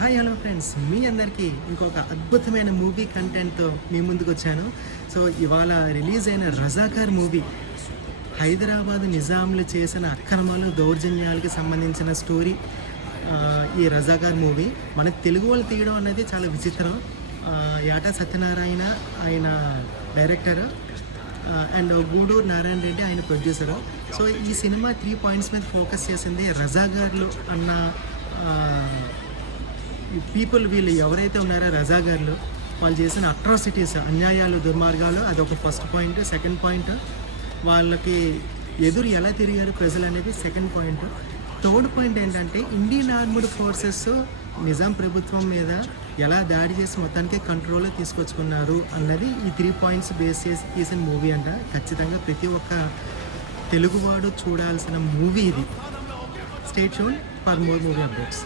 Hi hello friends, మీ అందరికీ ఇంకొక అద్భుతమైన మూవీ కంటెంట్తో మీ ముందుకు వచ్చాను. సో ఇవాళ రిలీజ్ అయిన రజాకార్ మూవీ హైదరాబాద్ నిజాంలు చేసిన అక్రమాలు దౌర్జన్యాలకి సంబంధించిన స్టోరీ. ఈ రజాకార్ మూవీ మన తెలుగు వాళ్ళు తీయడం అనేది చాలా విచిత్రం. యాటా సత్యనారాయణ ఆయన డైరెక్టర్ అండ్ గూడూరు నారాయణ రెడ్డి ఆయన ప్రొడ్యూసరు. సో ఈ సినిమా 3 పాయింట్స్ మీద ఫోకస్ చేసింది. రజాగార్లు అన్న పీపుల్, వీళ్ళు ఎవరైతే ఉన్నారో రజాగార్లు, వాళ్ళు చేసిన అట్రాసిటీస్, అన్యాయాలు, దుర్మార్గాలు, అదొక ఫస్ట్ పాయింట్. సెకండ్ పాయింట్, వాళ్ళకి ఎదురు ఎలా తిరిగారు ప్రజలు అనేది సెకండ్ పాయింట్. థర్డ్ పాయింట్ ఏంటంటే ఇండియన్ ఆర్మ్డ్ ఫోర్సెస్ నిజాం ప్రభుత్వం మీద ఎలా దాడి చేసి మొత్తానికి కంట్రోల్లో తీసుకొచ్చుకున్నారు అన్నది ఈ 3 పాయింట్స్ బేస్ చేసి తీసిన మూవీ అంట. ఖచ్చితంగా ప్రతి ఒక్క తెలుగువాడు చూడాల్సిన మూవీ ఇది. Stay tuned for more movie updates.